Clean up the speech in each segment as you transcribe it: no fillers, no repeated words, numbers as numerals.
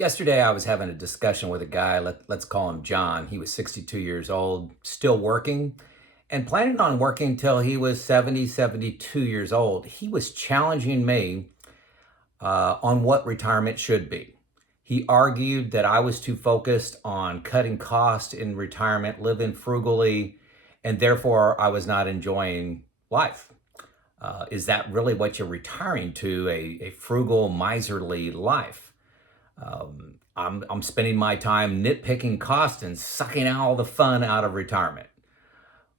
Yesterday, I was having a discussion with a guy, let's call him John. He was 62 years old, still working, and planning on working till he was 70, 72 years old. He was challenging me on what retirement should be. He argued that I was too focused on cutting costs in retirement, living frugally, and therefore I was not enjoying life. Is that really what you're retiring to, a frugal, miserly life? I'm spending my time nitpicking costs and sucking all the fun out of retirement.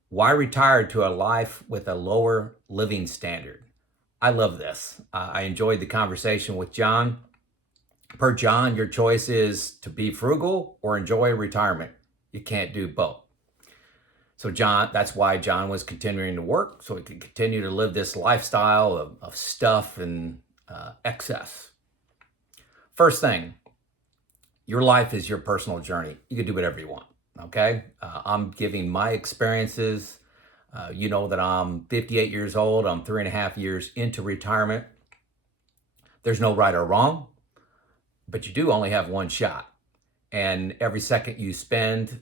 Why retire to a life with a lower living standard? I love this. I enjoyed the conversation with John. Per John, your choice is to be frugal or enjoy retirement. You can't do both. So John, that's why John was continuing to work, so he could continue to live this lifestyle of stuff and excess. First thing, your life is your personal journey. You can do whatever you want, okay? I'm giving my experiences. You know that I'm 58 years old. I'm 3.5 years into retirement. There's no right or wrong, but you do only have one shot. And every second you spend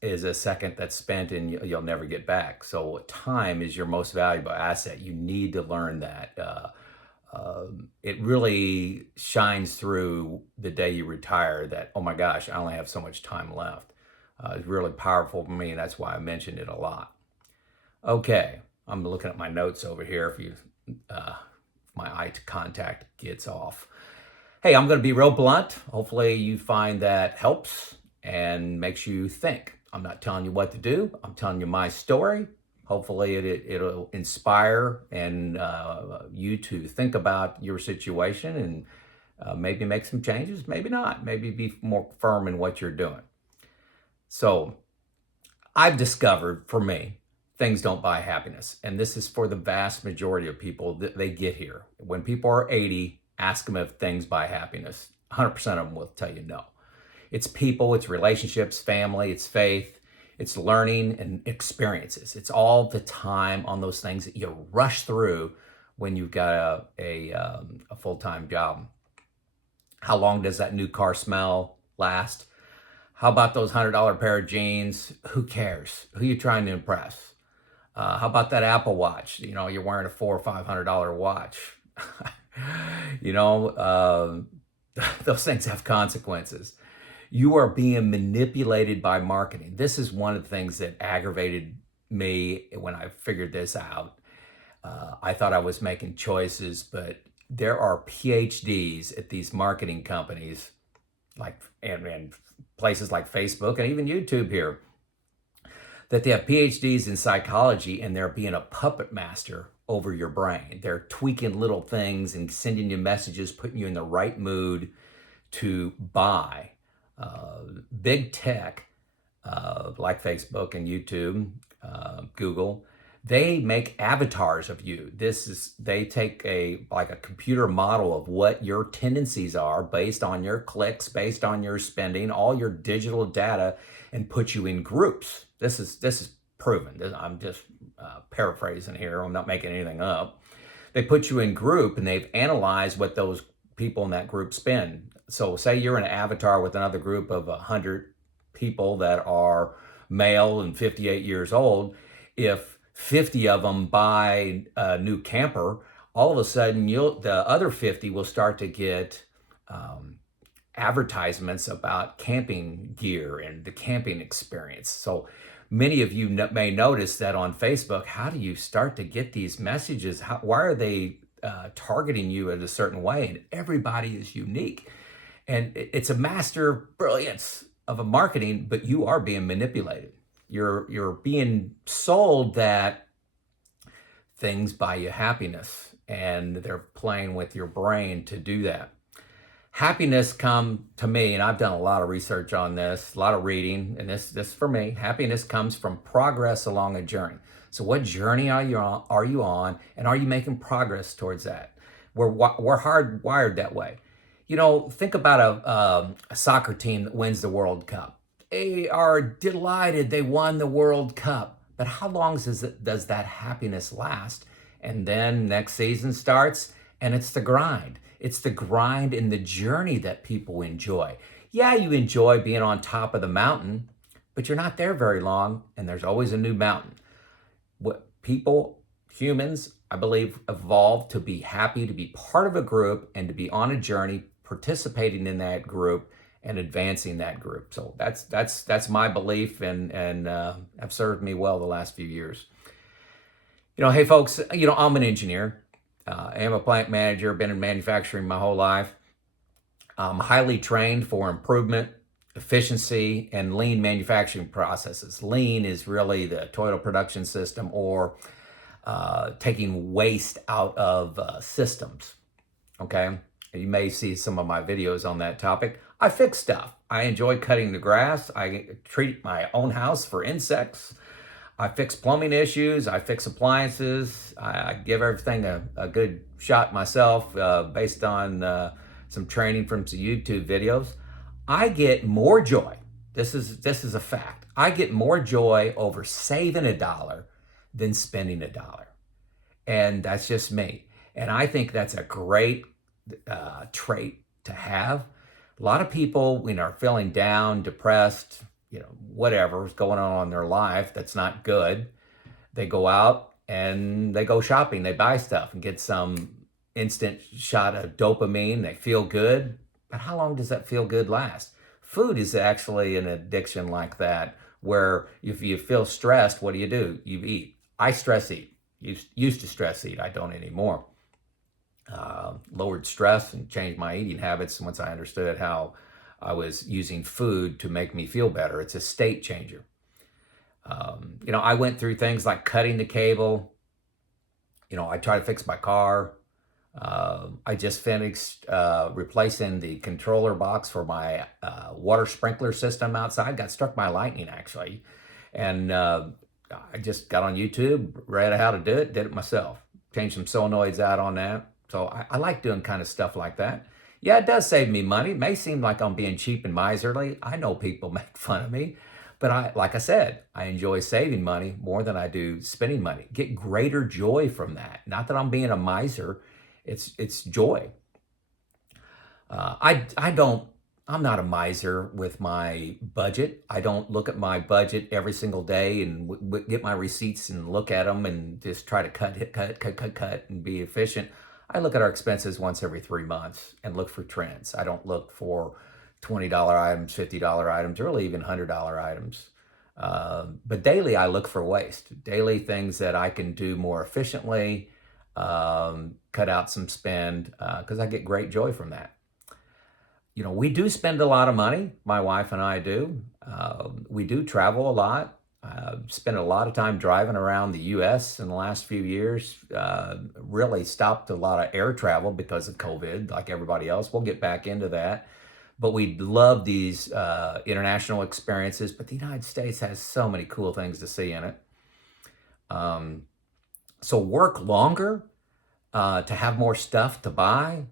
is a second that's spent and you'll never get back. So time is your most valuable asset. You need to learn that. It really shines through the day you retire that, oh my gosh, I only have so much time left. It's really powerful for me, and that's why I mentioned it a lot. Okay, I'm looking at my notes over here if my eye contact gets off. Hey, I'm going to be real blunt. Hopefully you find that helps and makes you think. I'm not telling you what to do. I'm telling you my story. Hopefully it'll inspire and you to think about your situation and maybe make some changes, maybe not, maybe be more firm in what you're doing. So I've discovered, for me, things don't buy happiness. And this is for the vast majority of people that they get here. When people are 80, ask them if things buy happiness. 100% of them will tell you no. It's people, it's relationships, family, it's faith. It's learning and experiences. It's all the time on those things that you rush through when you've got a full-time job. How long does that new car smell last? How about those $100 pair of jeans? Who cares? Who are you trying to impress? How about that Apple Watch? You know, you're wearing a $400 or $500 watch. Those things have consequences. You are being manipulated by marketing. This is one of the things that aggravated me when I figured this out. I thought I was making choices, but there are PhDs at these marketing companies, like and places like Facebook and even YouTube here, that they have PhDs in psychology and they're being a puppet master over your brain. They're tweaking little things and sending you messages, putting you in the right mood to buy. Big tech, like Facebook and YouTube, Google, they make avatars of you. They take a computer model of what your tendencies are based on your clicks, based on your spending, all your digital data, and put you in groups. This is proven. I'm just paraphrasing here. I'm not making anything up. They put you in group and they've analyzed what those people in that group spend. So say you're an avatar with another group of 100 people that are male and 58 years old. If 50 of them buy a new camper, all of a sudden the other 50 will start to get advertisements about camping gear and the camping experience. So many of you may notice that on Facebook. How do you start to get these messages? Why are they targeting you in a certain way? And everybody is unique. And it's a master brilliance of a marketing, but you are being manipulated. You're being sold that things buy you happiness, and they're playing with your brain to do that. Happiness come to me, and I've done a lot of research on this, a lot of reading, and this for me, happiness comes from progress along a journey. So what journey are you on, and are you making progress towards that? We're hardwired that way. You know, think about a soccer team that wins the World Cup. They are delighted they won the World Cup. But how long does that happiness last? And then next season starts and it's the grind. It's the grind and the journey that people enjoy. Yeah, you enjoy being on top of the mountain, but you're not there very long, and there's always a new mountain. What people, humans, I believe, evolved to be happy to be part of a group and to be on a journey, participating in that group and advancing that group. So that's my belief, and have served me well the last few years. Hey folks, I'm an engineer. I am a plant manager, been in manufacturing my whole life. I'm highly trained for improvement, efficiency, and lean manufacturing processes. Lean is really the total production system, or taking waste out of systems. Okay, you may see some of my videos on that topic. I fix stuff. I enjoy cutting the grass. I treat my own house for insects. I fix plumbing issues. I fix appliances. I give everything a good shot myself, based on some training from some YouTube videos. I get more joy. This is a fact. I get more joy over saving $1 than spending $1. And that's just me. And I think that's a great trait to have. A lot of people, are feeling down, depressed, whatever's going on in their life that's not good. They go out and they go shopping. They buy stuff and get some instant shot of dopamine. They feel good. But how long does that feel good last? Food is actually an addiction like that, where if you feel stressed, what do? You eat. I stress eat. Used to stress eat. I don't anymore. Lowered stress and changed my eating habits once I understood how I was using food to make me feel better. It's a state changer. I went through things like cutting the cable. I tried to fix my car. I just finished replacing the controller box for my water sprinkler system outside. Got struck by lightning, actually. And I just got on YouTube, read how to do it, did it myself. Changed some solenoids out on that. So I like doing kind of stuff like that. Yeah, it does save me money. It may seem like I'm being cheap and miserly. I know people make fun of me. But like I said, I enjoy saving money more than I do spending money. Get greater joy from that. Not that I'm being a miser. It's joy. I'm not a miser with my budget. I don't look at my budget every single day and get my receipts and look at them and just try to cut and be efficient. I look at our expenses once every 3 months and look for trends. I don't look for $20 items, $50 items, or really even $100 items. But daily, I look for waste. Daily things that I can do more efficiently, cut out some spend, because I get great joy from that. We do spend a lot of money. My wife and I do. We do travel a lot. Spent a lot of time driving around the U.S. in the last few years. Really stopped a lot of air travel because of COVID, like everybody else. We'll get back into that. But we love these international experiences. But the United States has so many cool things to see in it. So work longer to have more stuff to buy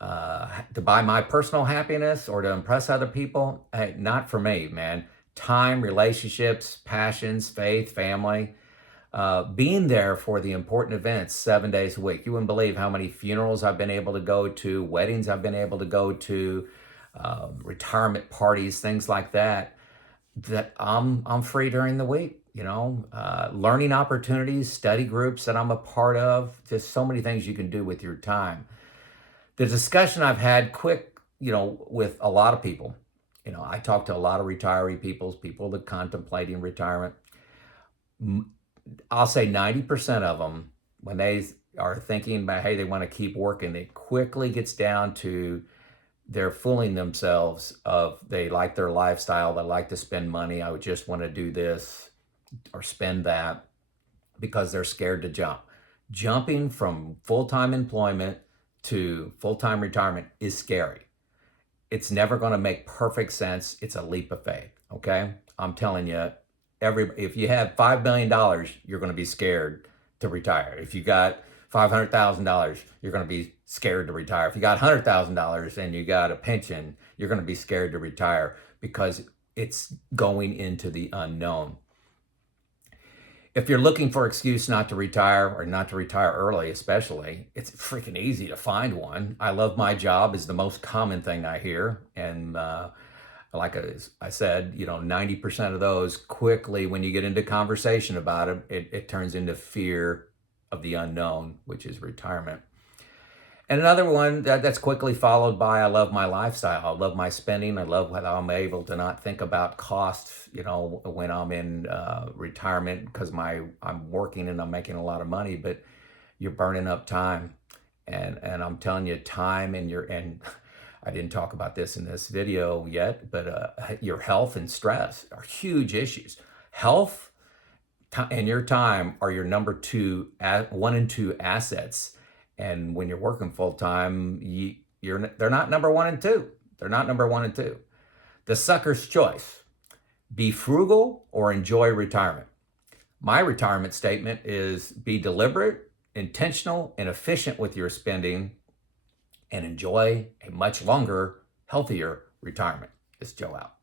my personal happiness or to impress other people. Hey, not for me, man. Time, relationships, passions, faith, family, being there for the important events 7 days a week. You wouldn't believe how many funerals I've been able to go to, weddings I've been able to go to, retirement parties, things like that, that I'm free during the week, learning opportunities, study groups that I'm a part of, just so many things you can do with your time. The discussion I've had with a lot of people, I talk to a lot of retiree people that contemplating retirement. I'll say 90% of them, when they are thinking about, hey, they want to keep working, it quickly gets down to they're fooling themselves of they like their lifestyle, they like to spend money, I would just want to do this or spend that, because they're scared to jump. Jumping from full-time employment to full-time retirement is scary. It's never going to make perfect sense. It's a leap of faith, okay? I'm telling you, if you have $5 million, you're going to be scared to retire. If you got $500,000, you're going to be scared to retire. If you got $100,000 and you got a pension, you're going to be scared to retire, because it's going into the unknown. If you're looking for an excuse not to retire or not to retire early, especially, it's freaking easy to find one. I love my job is the most common thing I hear. And like I said, 90% of those quickly, when you get into conversation about it turns into fear of the unknown, which is retirement. And another one that's quickly followed by I love my lifestyle. I love my spending. I love how I'm able to not think about costs, when I'm in retirement because I'm working and I'm making a lot of money, but you're burning up time. And I'm telling you, time and I didn't talk about this in this video yet, but your health and stress are huge issues. Health and your time are your number two, one and two assets. And when you're working full time, they're not number one and two. They're not number one and two. The sucker's choice: be frugal or enjoy retirement. My retirement statement is be deliberate, intentional, and efficient with your spending, and enjoy a much longer, healthier retirement. It's Joe out.